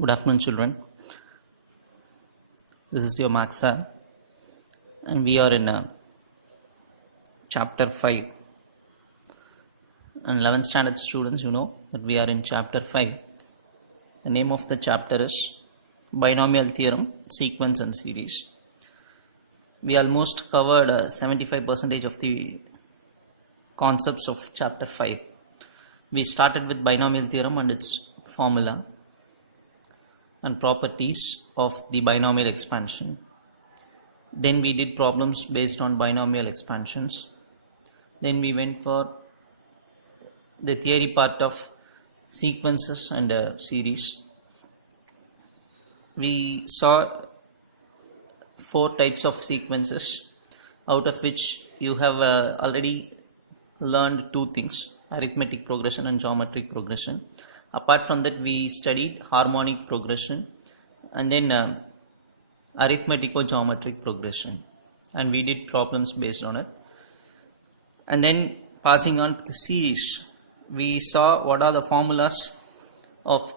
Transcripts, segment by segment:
Good afternoon, children. This is your Max sir, and we are in chapter 5. And 11th standard students, you know that we are in chapter 5. The name of the chapter is Binomial Theorem, Sequence and Series. We almost covered 75% of the concepts of chapter 5. We started with binomial theorem and its formula and properties of the binomial expansion. Then we did problems based on binomial expansions. Then we went for the theory part of sequences and series. We saw 4 types of sequences, out of which you have already learned 2 things: arithmetic progression and geometric progression. Apart from that, we studied harmonic progression and then arithmetico-geometric progression, and we did problems based on it. And then passing on to the series, we saw what are the formulas of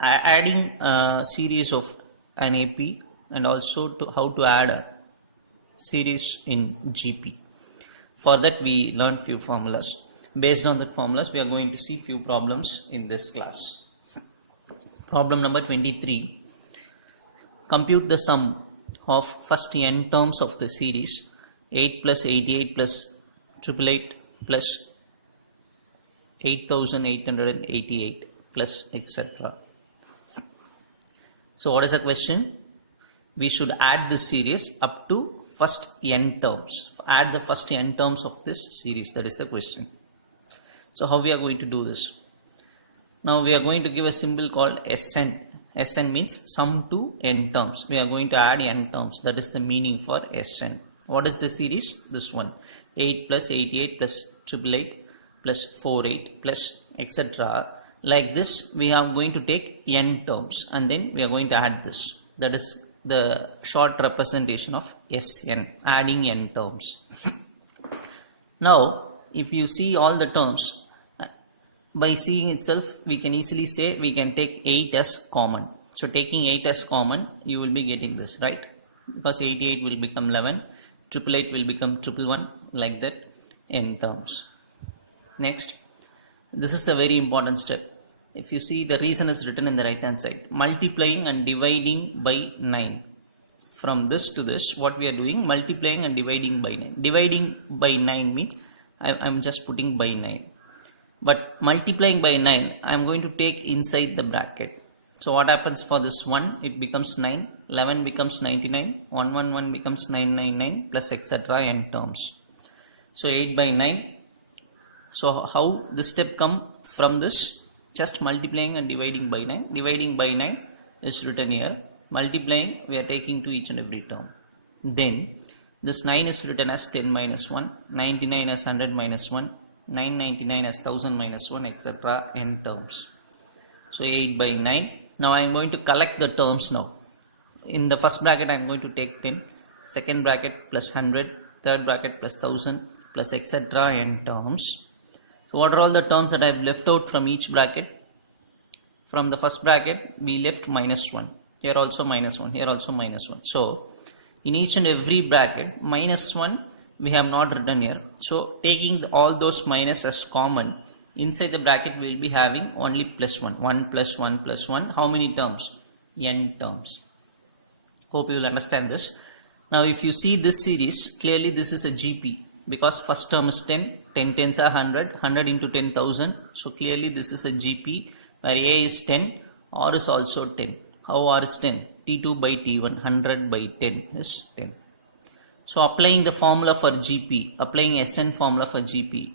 adding a series of an AP, and also to how to add a series in GP. For that, we learned few formulas. Based on that formulas, we are going to see few problems in this class. Problem number 23. Compute the sum of first n terms of the series 8 plus 88 plus 888 plus 8888 plus etc. So what is the question? We should add this series up to first n terms. Add the first n terms of this series. That is the question. So how we are going to do this? Now we are going to give a symbol called Sn. Sn means sum to n terms. We are going to add n terms. That is the meaning for Sn. What is the series? This one. 8 plus 88 plus 888 plus 48 plus etc. Like this, we are going to take n terms and then we are going to add this. That is the short representation of Sn, adding n terms. Now, if you see all the terms, by seeing itself, we can easily say we can take 8 as common. So taking 8 as common, you will be getting this, right? Because 88 will become 11, 888 will become 111, like that, n terms. Next, this is a very important step. If you see, the reason is written in the right hand side. Multiplying and dividing by 9. From this to this, what we are doing, multiplying and dividing by 9. Dividing by 9 means I am just putting by 9. But multiplying by 9, I am going to take inside the bracket. So what happens for this 1? It becomes 9, 11 becomes 99, 111 becomes 999 plus etc. n terms. So 8 by 9. So how this step come from this? Just multiplying and dividing by 9. Dividing by 9 is written here. Multiplying, we are taking to each and every term. Then this 9 is written as 10 minus 1, 99 as 100 minus 1, 999 as 1000 minus 1, etc. n terms. So 8 by 9. Now I am going to collect the terms now. In the first bracket I am going to take 10, second bracket plus 100, third bracket plus 1000 plus etc. n terms. So what are all the terms that I have left out from each bracket? From the first bracket we left minus 1. Here also minus 1. Here also minus 1. So in each and every bracket, minus 1 we have not written here. So taking all those minus as common, inside the bracket we will be having only plus 1. 1 plus 1 plus 1. How many terms? N terms. Hope you will understand this. Now if you see this series, clearly this is a GP because first term is 10. 10 tens are 100. 100 into 10,000. So clearly this is a GP where A is 10. R is also 10. How R is 10? T2 by T1. 100 by 10 is 10. So applying the formula for GP, applying Sn formula for GP.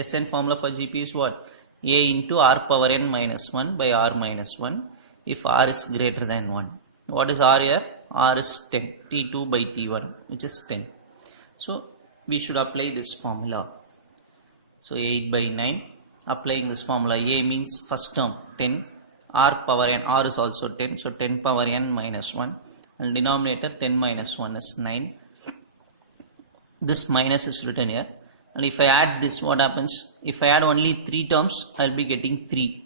Sn formula for GP is what? A into R power n minus 1 by R minus 1 if R is greater than 1. What is R here? R is 10. T2 by T1, which is 10. So we should apply this formula. So 8 by 9, applying this formula. A means first term 10, R power n, R is also 10, so 10 power n minus 1, and denominator 10 minus 1 is 9. This minus is written here, and if I add this, what happens? If I add only 3 terms, I will be getting 3.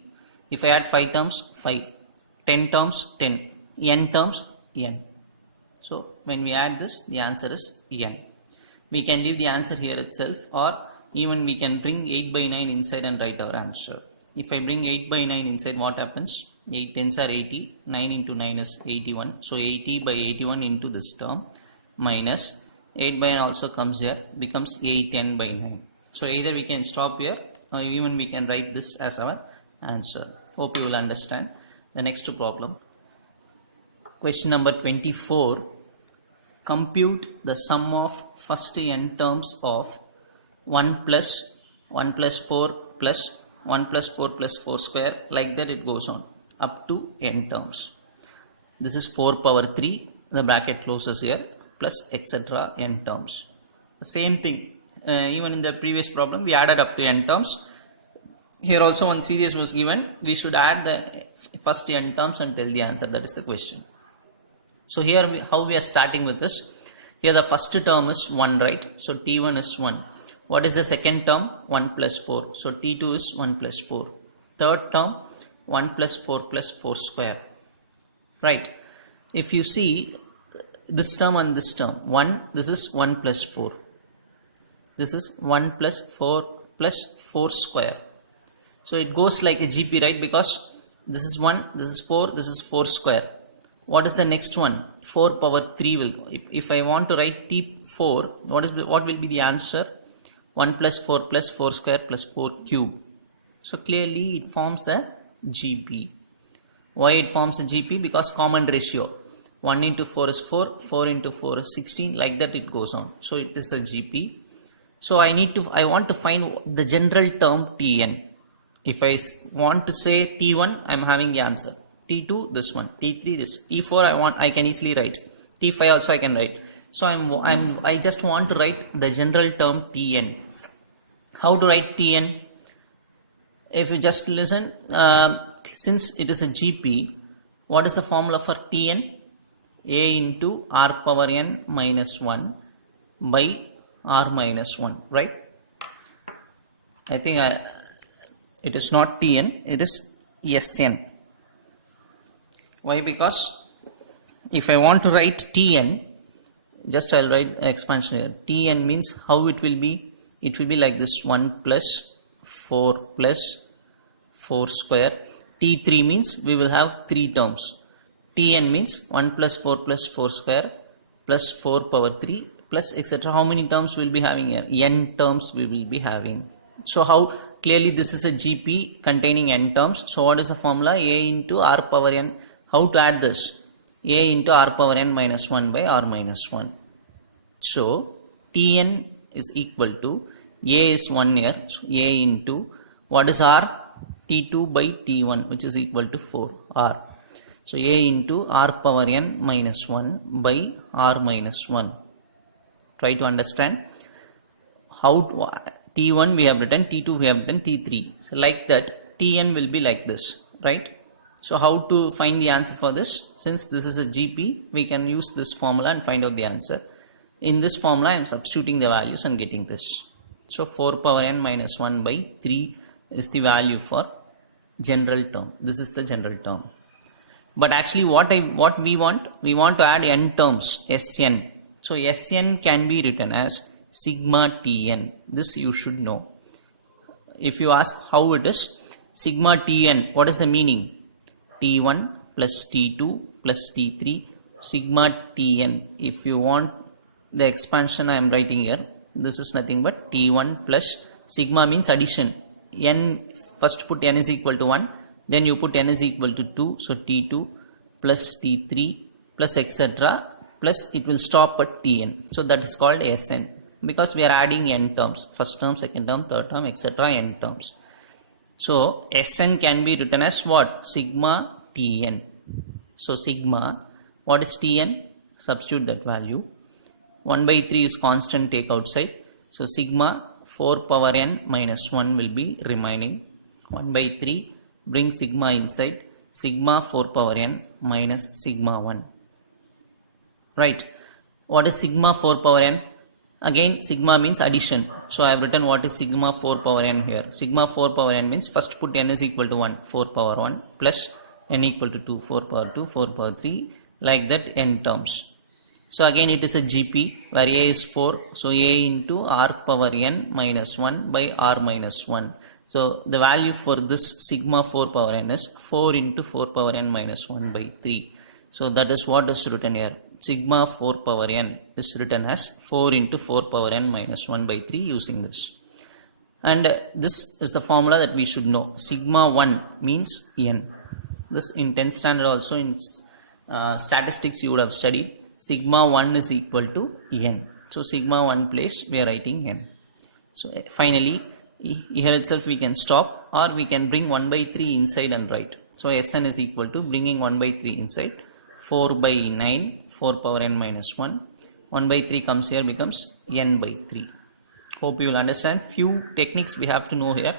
If I add 5 terms, 5. 10 terms, 10. N terms, n. So when we add this, the answer is n. We can leave the answer here itself, or even we can bring 8 by 9 inside and write our answer. If I bring 8 by 9 inside, what happens? 8 tens are 80, 9 into 9 is 81. So 80 by 81 into this term minus 8 by 9 also comes here, becomes 8n by 9. So either we can stop here, or even we can write this as our answer. Hope you will understand. The next problem. Question number 24. Compute the sum of first n terms of 1 plus 1 plus 4 plus 1 plus 4 plus 4 square, like that it goes on up to n terms. This is 4 power 3, the bracket closes here, plus etc. n terms. The same thing, even in the previous problem we added up to n terms. Here also one series was given, we should add the first n terms and tell the answer, that is the question. So here how we are starting with this, here the first term is 1, right? So t1 is 1. What is the second term? 1 plus 4. So t2 is 1 plus 4. Third term 1 plus 4 plus 4 square, right? If you see this term and this term, 1, this is 1 plus 4. This is 1 plus 4 plus 4 square. So it goes like a GP, right? Because this is 1, this is 4, this is 4 square. What is the next one? 4 power 3 will go. If I want to write T4, what will be the answer? 1 plus 4 plus 4 square plus 4 cube. So clearly it forms a GP. Why it forms a GP? Because common ratio. 1 into 4 is 4, 4 into 4 is 16, like that it goes on. So it is a GP. So I want to find the general term Tn. If I want to say T1, I am having the answer. T2, this one. T3, this. T4, I can easily write. T5 also I can write. So I just want to write the general term Tn. How to write Tn? If you just listen, since it is a GP, what is the formula for Tn? A into r power n minus 1 by r minus 1, right? I think it is not Tn, it is Sn. Why? Because if I want to write Tn, just I'll write expansion here. Tn means how it will be? It will be like this: 1 plus 4 plus 4 square. T3 means we will have 3 terms. Tn means 1 plus 4 plus 4 square plus 4 power 3 plus etc. How many terms will be having here? N terms we will be having. So how clearly this is a GP containing n terms. So what is the formula? A into r power n. How to add this? A into r power n minus 1 by r minus 1. So Tn is equal to A is 1 here. So A into what is r? T2 by T1, which is equal to 4 r. So A into r power n minus 1 by r minus 1. Try to understand how T1 we have written, T2 we have written, T3. So like that, Tn will be like this, right? So how to find the answer for this? Since this is a GP, we can use this formula and find out the answer. In this formula, I am substituting the values and getting this. So 4 power n minus 1 by 3 is the value for general term. This is the general term. But actually what we want to add n terms, Sn. So Sn can be written as sigma Tn. This you should know. If you ask how it is, sigma Tn, what is the meaning? T1 plus T2 plus T3 sigma Tn. If you want the expansion, I am writing here. This is nothing but T1 plus sigma means addition. N, first put n is equal to 1, then you put n is equal to 2. So T2 plus T3 plus etc. plus it will stop at Tn. So that is called Sn, because we are adding n terms, first term, second term, third term, etc. n terms. So Sn can be written as what? Sigma Tn. So sigma, what is Tn? Substitute that value. 1 by 3 is constant, take outside. So sigma 4 power n minus 1 will be remaining. 1 by 3, bring sigma inside. Sigma 4 power n minus sigma 1. Right. What is sigma 4 power n? Again, sigma means addition. So I have written what is sigma 4 power n here. Sigma 4 power n means first put n is equal to 1, 4 power 1 plus n equal to 2, 4 power 2, 4 power 3, like that n terms. So again it is a GP where a is 4. So a into r power n minus 1 by r minus 1. So the value for this sigma 4 power n is 4 into 4 power n minus 1 by 3. So that is what is written here. Sigma 4 power n is written as 4 into 4 power n minus 1 by 3 using this. And this is the formula that we should know. Sigma 1 means n. This in 10th standard also in statistics you would have studied. Sigma 1 is equal to n. So sigma 1 place we are writing n. So finally here itself we can stop, or we can bring 1 by 3 inside and write. So Sn is equal to bringing 1 by 3 inside, 4 by 9, 4 power n minus 1. 1 by 3 comes here, becomes n by 3. Hope you will understand. Few techniques we have to know here.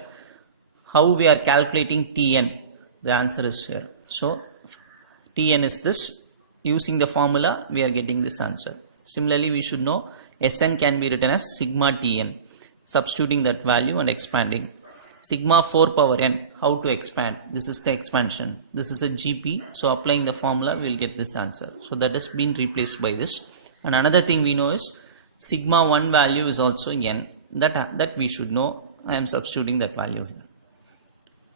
How we are calculating Tn. The answer is here. So Tn is this. Using the formula we are getting this answer. Similarly we should know Sn can be written as sigma Tn. Substituting that value and expanding. Sigma 4 power n, how to expand? This is the expansion. This is a GP. So applying the formula we will get this answer. So that has been replaced by this. And another thing we know is sigma 1 value is also n. That we should know. I am substituting that value here.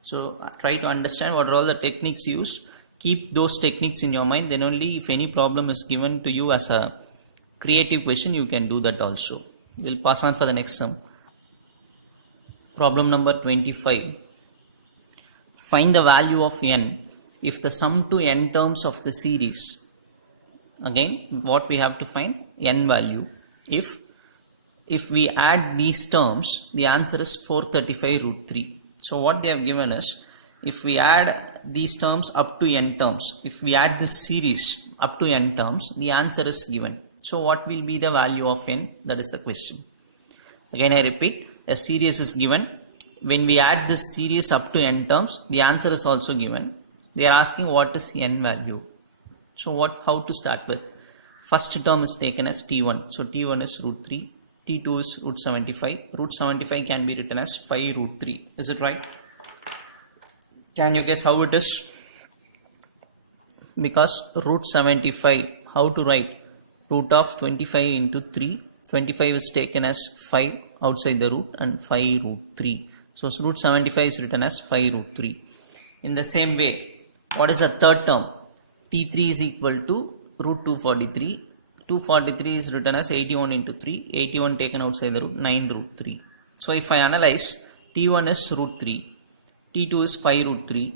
So try to understand what are all the techniques used. Keep those techniques in your mind. Then only if any problem is given to you as a creative question, you can do that also. We'll pass on for the next sum. Problem number 25. Find the value of n if the sum to n terms of the series. Again, what we have to find? N value. If we add these terms, the answer is 435 root 3. So what they have given us, if we add these terms up to n terms, if we add this series up to n terms, the answer is given. So what will be the value of n? That is the question. Again I repeat, a series is given. When we add this series up to n terms, the answer is also given. They are asking what is n value. So how to start with? First term is taken as t1. So t1 is root 3. t2 is root 75. Root 75 can be written as 5 root 3. Is it right? Can you guess how it is? Because root 75, how to write? Root of 25 into 3. 25 is taken as 5 outside the root and 5 root 3. So root 75 is written as 5 root 3. In the same way, what is the third term? T3 is equal to root 243. 243 is written as 81 into 3. 81 taken outside the root, 9 root 3. So if I analyze, T1 is root 3. T2 is 5 root 3.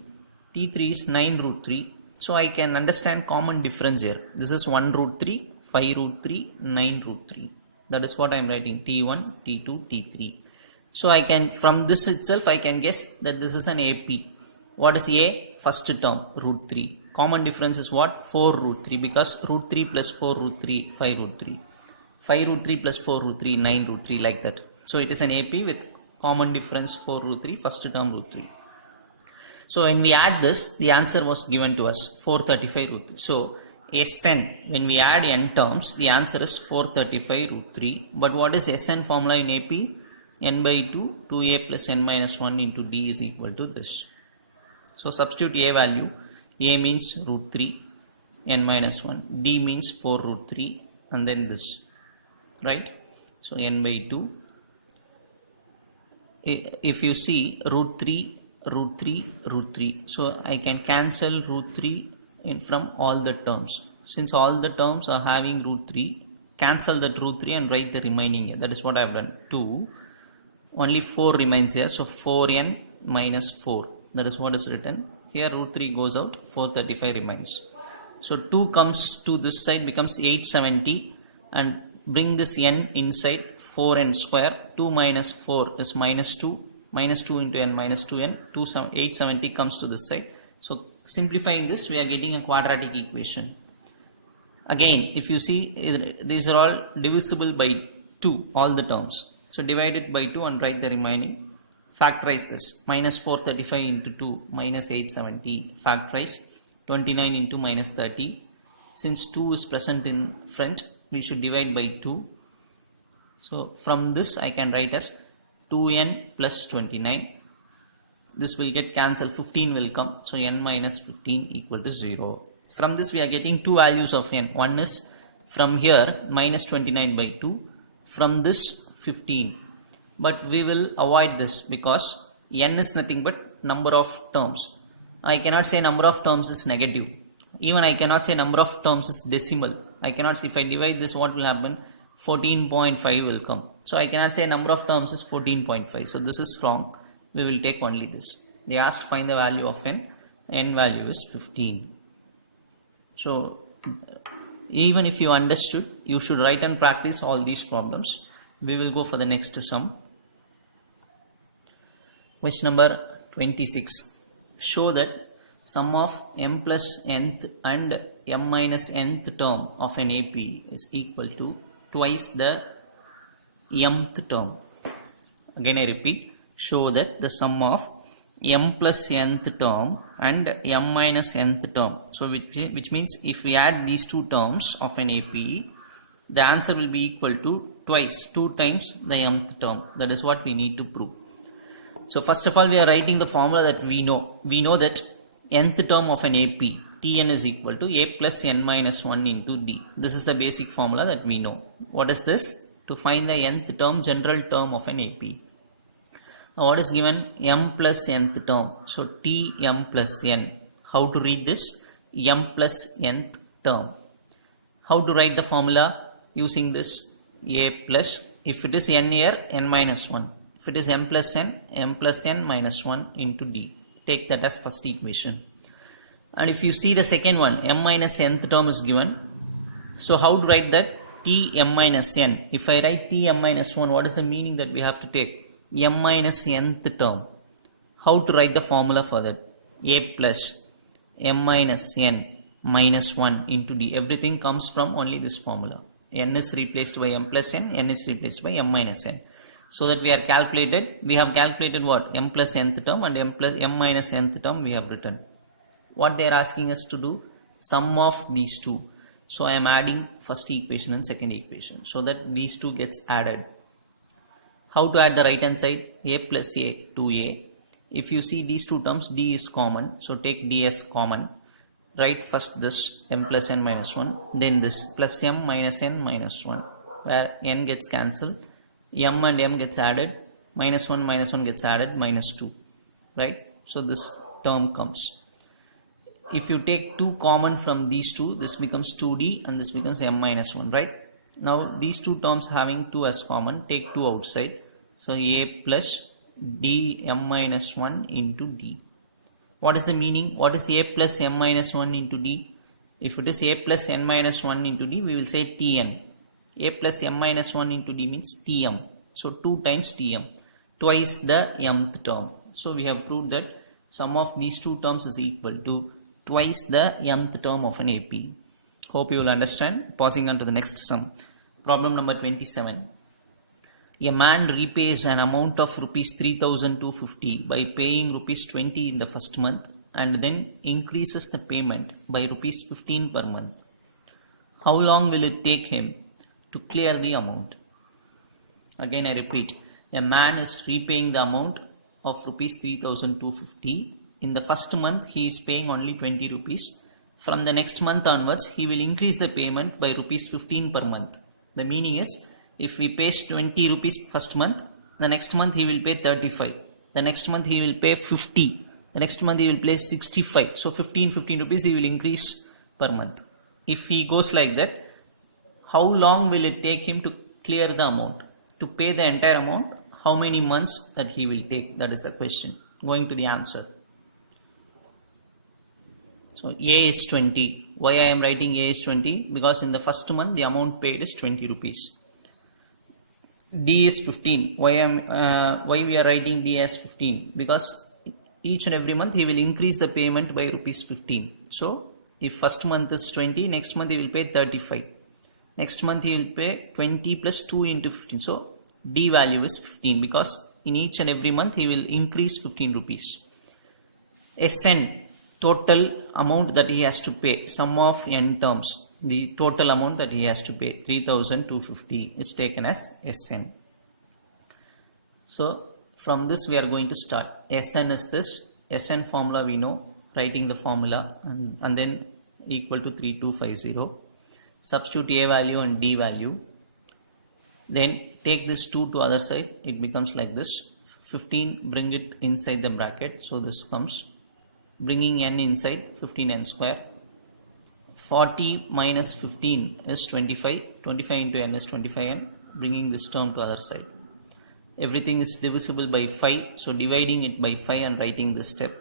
T3 is 9 root 3. So I can understand common difference here. This is 1 root 3, 5 root 3, 9 root 3. That is what I am writing. T1, T2, T3. So I can, from this itself, I can guess that this is an AP. What is A? First term, root 3. Common difference is what? 4 root 3, because root 3 plus 4 root 3, 5 root 3. 5 root 3 plus 4 root 3, 9 root 3, like that. So it is an AP with common difference 4 root 3, first term root 3. So when we add this, the answer was given to us, 435 root 3. So Sn, when we add n terms, the answer is 435 root 3. But what is Sn formula in AP? N by 2, 2a plus n minus 1 into d is equal to this. So substitute a value. A means root 3, n minus 1. D means 4 root 3, and then this. Right? So n by 2. If you see root 3, root 3, root 3. So I can cancel root 3 from all the terms. Since all the terms are having root 3, cancel that root 3 and write the remaining here. That is what I have done. 2. Only 4 remains here. So 4n minus 4. That is what is written. Here root 3 goes out. 435 remains. So 2 comes to this side, becomes 870. And bring this n inside. 4n square. 2 minus 4 is minus 2. Minus 2 into n minus 2n. 870 comes to this side. So simplifying this, we are getting a quadratic equation. Again, if you see, these are all divisible by 2, all the terms. So divide it by 2 and write the remaining. Factorize this. Minus 435 into 2, minus 870. Factorize 29 into minus 30. Since 2 is present in front, we should divide by 2. So from this I can write as 2n plus 29. This will get cancelled, 15 will come, so n minus 15 equal to 0. From this we are getting two values of n. One is from here minus 29 by 2, from this 15. But we will avoid this because n is nothing but number of terms. I cannot say number of terms is negative. Even I cannot say number of terms is decimal. I cannot say, if I divide this, what will happen? 14.5 will come. So I cannot say number of terms is 14.5. So this is wrong. We will take only this. They asked find the value of n. N value is 15. So even if you understood, you should write and practice all these problems. We will go for the next sum. Question number 26. Show that sum of m plus nth and m minus nth term of an AP is equal to twice the mth term. Again I repeat, show that the sum of m plus nth term and m minus nth term. So which means if we add these two terms of an AP, the answer will be equal to twice, 2 times the mth term. That is what we need to prove. So first of all, we are writing the formula that we know. We know that nth term of an AP, Tn is equal to a plus n minus 1 into d. This is the basic formula that we know. What is this? To find the nth term, general term of an AP. Now what is given? M plus nth term. So Tm plus n. How to read this? M plus nth term. How to write the formula? Using this a plus, if it is n here, n minus 1. If it is m plus n minus 1 into d. Take that as first equation. And if you see the second one, m minus nth term is given. So how to write that? Tm minus n. If I write Tm minus 1, what is the meaning that we have to take? M minus nth term. How to write the formula for that? A plus m minus n minus 1 into d. Everything comes from only this formula. N is replaced by m plus n is replaced by m minus n. So that we have calculated what? M plus nth term and m minus nth term we have written. What they are asking us to do? Sum of these two. So I am adding first equation and second equation so that these two gets added. How to add the right hand side? A plus a, 2a. If you see these two terms, d is common. So take d as common. Write first this m plus n minus 1. Then this plus m minus n minus 1. Where n gets cancelled. M and m gets added, minus 1 gets added, minus 2, right? So this term comes. If you take 2 common from these two, this becomes 2d and this becomes m minus 1, right? Now these two terms having 2 as common, take 2 outside. So a plus d m minus 1 into d. What is the meaning? What is a plus m minus 1 into d? If it is a plus n minus 1 into d, we will say Tn. A plus m minus 1 into d means Tm. So 2 times Tm. Twice the mth term. So we have proved that sum of these two terms is equal to twice the mth term of an AP. Hope you will understand. Passing on to the next sum. Problem number 27. A man repays an amount of rupees 3,250 by paying rupees 20 in the first month and then increases the payment by rupees 15 per month. How long will it take him to clear the amount? Again I repeat, a man is repaying the amount of rupees 3,250. In the first month he is paying only 20 rupees. From the next month onwards he will increase the payment by rupees 15 per month. The meaning is, if we pay 20 rupees first month, the next month he will pay 35. The next month he will pay 50. The next month he will pay 65. So 15 rupees he will increase per month. If he goes like that, how long will it take him to clear the amount? To pay the entire amount, how many months that he will take? That is the question. Going to the answer. So A is 20. Why I am writing A is 20? Because in the first month the amount paid is 20 rupees. D is 15. Why we are writing D as 15? Because each and every month he will increase the payment by rupees 15. So if first month is 20, next month he will pay 35. Next month he will pay 20 plus 2 into 15. So D value is 15 because in each and every month he will increase 15 rupees. Sn. total amount that he has to pay, sum of n terms, the total amount that he has to pay 3250 is taken as Sn. So from this we are going to start. Sn is this. Sn formula we know, writing the formula and then equal to 3250. Substitute a value and d value, then take this 2 to other side, it becomes like this. 15, bring it inside the bracket, so this comes, bringing n inside, 15n square. 40 minus 15 is 25, 25 into n is 25n, bringing this term to other side. Everything is divisible by 5, so dividing it by 5 and writing this step.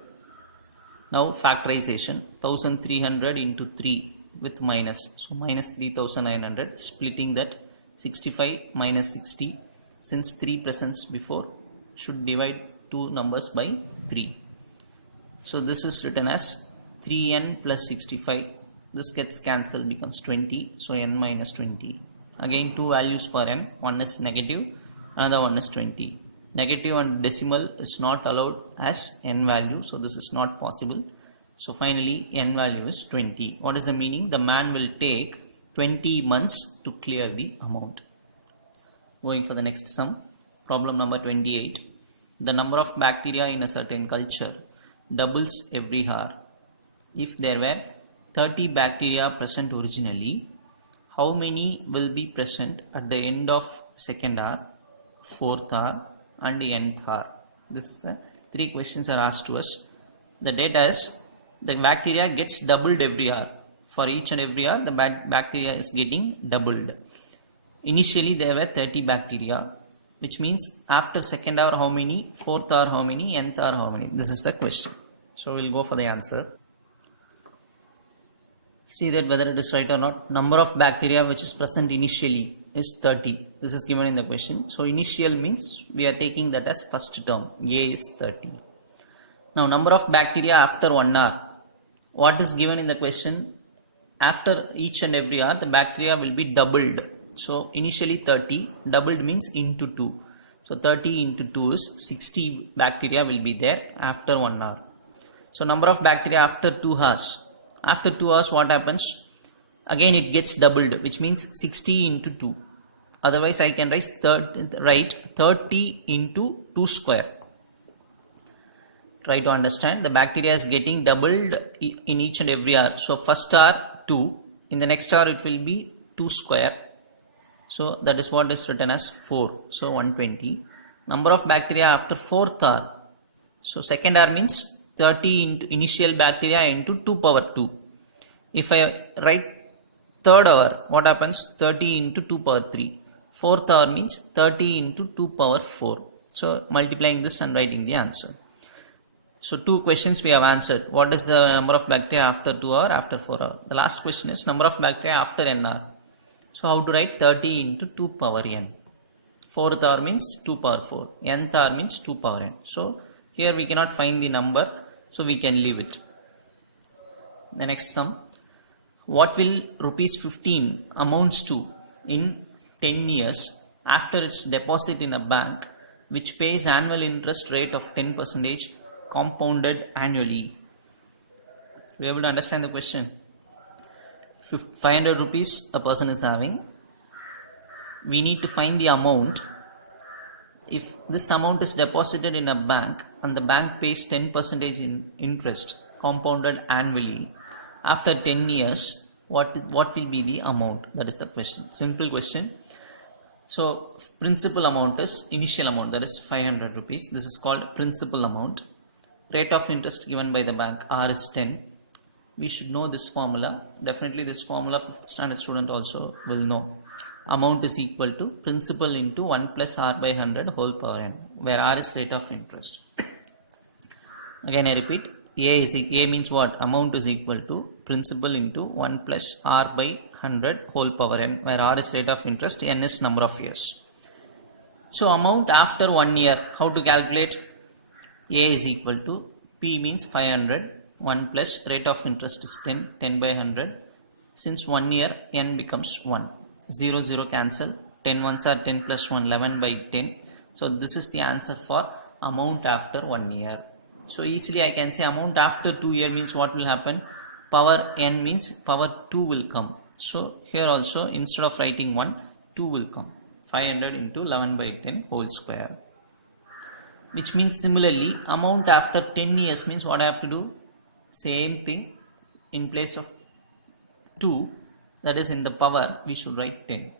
Now factorization, 1300 into 3 with minus, so minus 3900, splitting that, 65 minus 60, since 3 presents before, should divide two numbers by 3. So this is written as 3n plus 65, this gets cancelled, becomes 20, so n minus 20. Again two values for n, one is negative, another one is 20. Negative and decimal is not allowed as n value, so this is not possible. So finally n value is 20. What is the meaning? The man will take 20 months to clear the amount. Going for the next sum, problem number 28. The number of bacteria in a certain culture doubles every hour. If there were 30 bacteria present originally, how many will be present at the end of second hour, fourth hour and nth hour? This is the 3 questions are asked to us. The data is, the bacteria gets doubled every hour. For each and every hour, the bacteria is getting doubled. Initially there were 30 bacteria, which means after second hour how many, fourth hour how many, nth hour how many? This is the question. So we'll go for the answer. See that whether it is right or not. Number of bacteria which is present initially is 30. This is given in the question. So initial means we are taking that as first term. A is 30. Now number of bacteria after 1 hour. What is given in the question? After each and every hour the bacteria will be doubled. So initially 30, doubled means into 2. So 30 into 2 is 60 bacteria will be there after 1 hour. So number of bacteria after 2 hours. After 2 hours what happens? Again it gets doubled, which means 60 into 2. Otherwise I can write 30 into 2 square. Try to understand, the bacteria is getting doubled in each and every hour. So first hour 2, in the next hour it will be 2 square. So that is what is written as 4. So 120. Number of bacteria after fourth hour. So second hour means 30 into initial bacteria into 2 power 2. If I write third hour, what happens? 30 into 2 power 3. Fourth hour means 30 into 2 power 4. So multiplying this and writing the answer. So 2 questions we have answered. What is the number of bacteria after 2 hour, after 4 hour? The last question is number of bacteria after n hour. So how to write 30 into 2 power n? Fourth hour means 2 power 4. Nth hour means 2 power n. So here we cannot find the number, so we can leave it. The next sum. What will rupees 15 amounts to in 10 years after its deposit in a bank which pays annual interest rate of 10% compounded annually? We are able to understand the question. 500 rupees a person is having. We need to find the amount. If this amount is deposited in a bank and the bank pays 10% in interest compounded annually, after 10 years what will be the amount? That is the question. Simple question. So principal amount is initial amount, that is 500 rupees. This is called principal amount. Rate of interest given by the bank R is 10. We should know this formula. Definitely this formula 5th standard student also will know. Amount is equal to principal into 1 plus R by 100 whole power n, where R is rate of interest. Again I repeat, A means what? Amount is equal to principal into 1 plus R by 100 whole power n, where R is rate of interest, n is number of years. So amount after 1 year, how to calculate? A is equal to P means 500, 1 plus rate of interest is 10, 10 by 100. Since 1 year, n becomes 1. 0, 0 cancel. 10 ones are 10 plus 1, 11 by 10. So this is the answer for amount after 1 year. So easily I can say amount after 2 year means what will happen? Power n means power 2 will come. So here also instead of writing 1, 2 will come. 500 into 11 by 10 whole square. Which means similarly amount after 10 years means what I have to do? Same thing, in place of 2, that is in the power, we should write 10.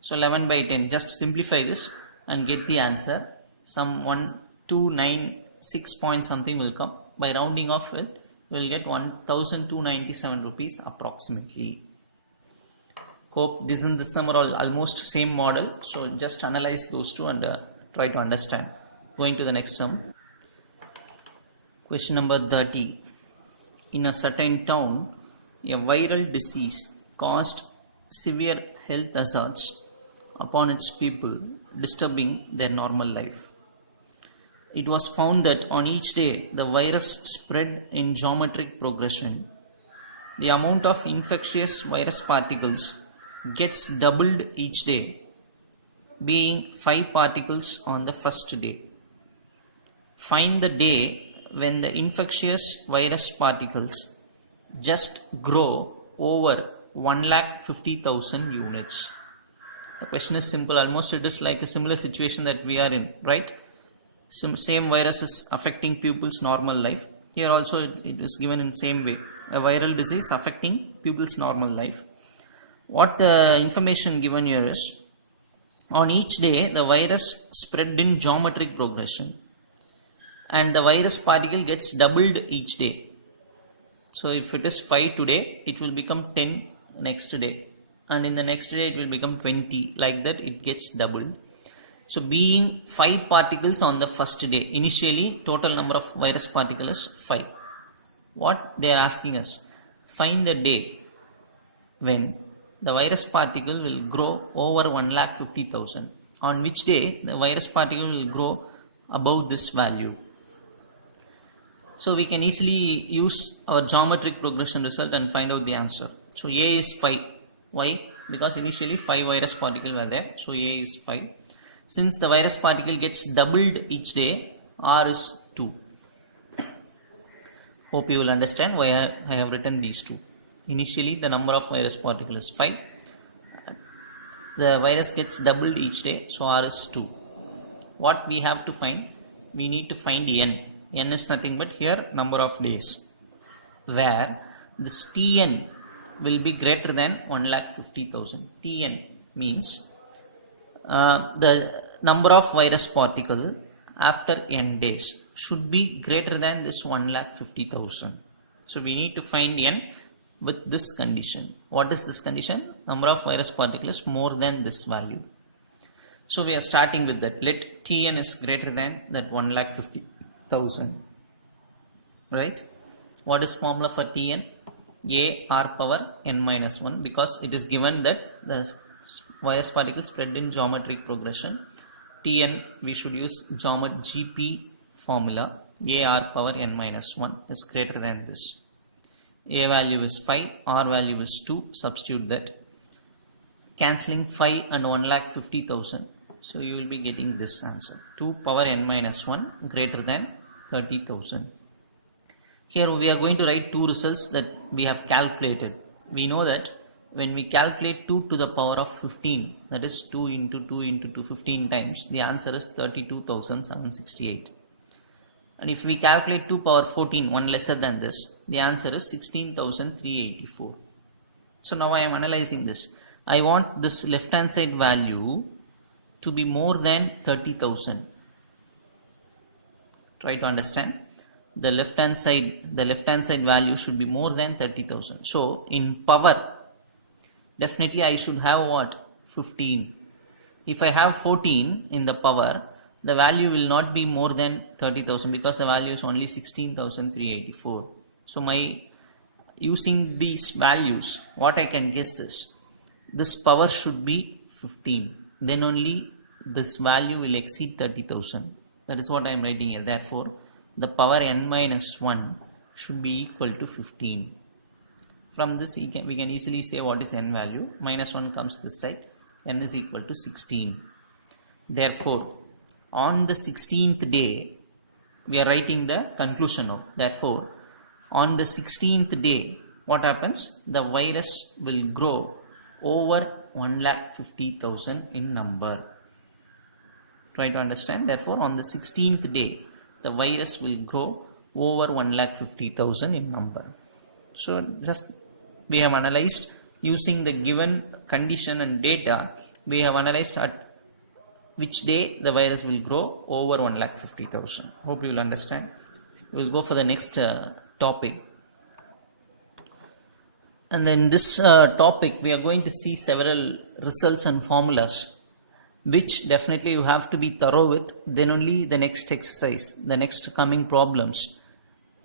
So 11 by 10, just simplify this and get the answer. Some 1296 point something will come. By rounding off it, you will get 1297 rupees approximately. Hope this and this sum are all almost same model. So just analyze those two and try to understand. Going to the next sum. Question number 30. In a certain town, a viral disease caused severe health hazards upon its people, disturbing their normal life. It was found that on each day the virus spread in geometric progression. The amount of infectious virus particles gets doubled each day, being 5 particles on the first day. Find the day when the infectious virus particles just grow over 1,50,000 units. The question is simple. Almost it is like a similar situation that we are in, right? Same virus is affecting people's normal life. Here also it is given in same way. A viral disease affecting people's normal life. What the information given here is, on each day the virus spread in geometric progression and the virus particle gets doubled each day. So if it is 5 today, it will become 10 next day, and in the next day it will become 20. Like that it gets doubled. So being 5 particles on the first day, initially total number of virus particles is 5. What they are asking us, find the day when the virus particle will grow over 1,50,000. On which day the virus particle will grow above this value. So we can easily use our geometric progression result and find out the answer. So A is 5. Why? Because initially 5 virus particles were there. So A is 5. Since the virus particle gets doubled each day, R is 2. Hope you will understand why I have written these two. Initially the number of virus particles is 5. The virus gets doubled each day, so R is 2. What we have to find? We need to find n. N is nothing but here number of days, where this Tn will be greater than 1,50,000. Tn means the number of virus particle after n days should be greater than this 1,50,000. So we need to find n with this condition. What is this condition? Number of virus particles more than this value. So we are starting with that. Let Tn is greater than that 1,50,000. Right? What is formula for Tn? A r power n minus 1, because it is given that the virus particles spread in geometric progression. Tn we should use GP formula. A r power n minus 1 is greater than this. A value is 5, R value is 2, substitute that. Cancelling 5 and 1,50,000. So you will be getting this answer. 2 power n minus 1 greater than 30,000. Here we are going to write two results that we have calculated. We know that when we calculate 2 to the power of 15, that is 2 into 2 into 2, 15 times, the answer is 32,768. And if we calculate 2 power 14, one lesser than this, the answer is 16,384. So now I am analyzing this. I want this left hand side value to be more than 30,000. Try to understand. The left hand side value should be more than 30,000. So in power, definitely I should have what? 15. If I have 14 in the power, the value will not be more than 30,000 because the value is only 16,384. So my using these values, what I can guess is this power should be 15. Then only this value will exceed 30,000. That is what I am writing here. Therefore, the power n minus 1 should be equal to 15. From this we can easily say what is n value. Minus 1 comes this side. N is equal to 16. Therefore, on the 16th day, we are writing the conclusion now. Therefore, on the 16th day, what happens? The virus will grow over 1,50,000 in number. Try to understand. Therefore, on the 16th day, the virus will grow over 1,50,000 in number. So, just we have analyzed using the given condition and data. We have analyzed at which day the virus will grow over 1,50,000. Hope you will understand. We will go for the next topic. And then this topic, we are going to see several results and formulas, which definitely you have to be thorough with. Then only the next exercise, the next coming problems,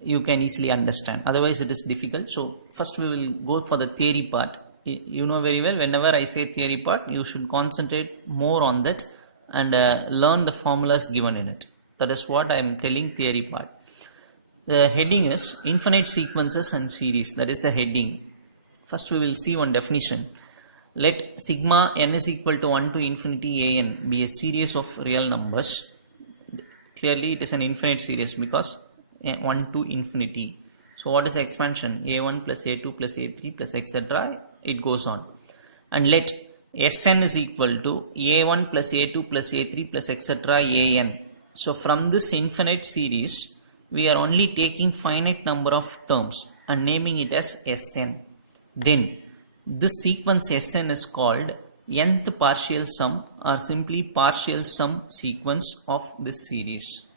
you can easily understand. Otherwise, it is difficult. So, first we will go for the theory part. You know very well, whenever I say theory part, you should concentrate more on that and learn the formulas given in it. That is what I am telling theory part. The heading is infinite sequences and series. That is the heading. First we will see one definition. Let sigma n is equal to 1 to infinity a n be a series of real numbers. Clearly it is an infinite series because 1 to infinity. So what is the expansion? a1 plus a2 plus a3 plus etc. It goes on. And let Sn is equal to a1 plus a2 plus a3 plus etc. an. So from this infinite series, we are only taking finite number of terms and naming it as Sn. Then this sequence Sn is called nth partial sum or simply partial sum sequence of this series.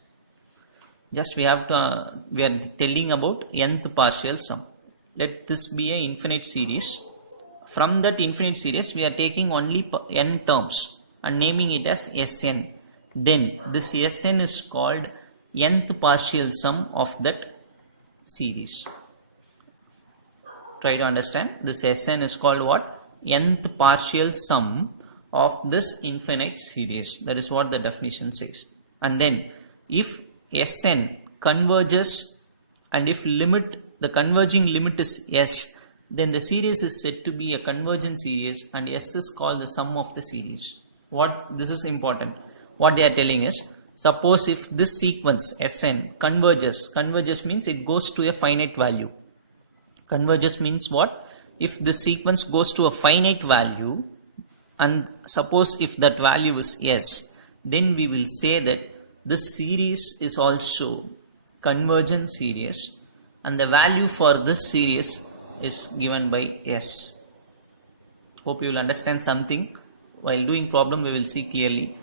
Just we are telling about nth partial sum. Let this be an infinite series. From that infinite series, we are taking only n terms and naming it as Sn. Then this Sn is called nth partial sum of that series. Try to understand. This Sn is called what? Nth partial sum of this infinite series. That is what the definition says. And then if Sn converges and if the converging limit is S, then the series is said to be a convergent series and S is called the sum of the series. This is important. What they are telling is, suppose if this sequence Sn converges means it goes to a finite value. Converges means what? If this sequence goes to a finite value and suppose if that value is S, then we will say that this series is also convergent series and the value for this series is given by S. Hope you will understand something. While doing problem, we will see clearly.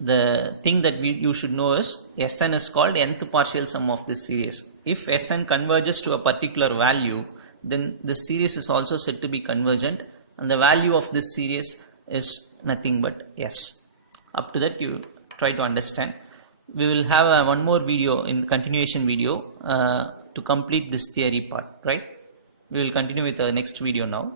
The thing that you should know is Sn is called nth partial sum of this series. If Sn converges to a particular value, then the series is also said to be convergent and the value of this series is nothing but S. Up to that you try to understand. We will have one more video in the continuation video to complete this theory part, right? We will continue with the next video now.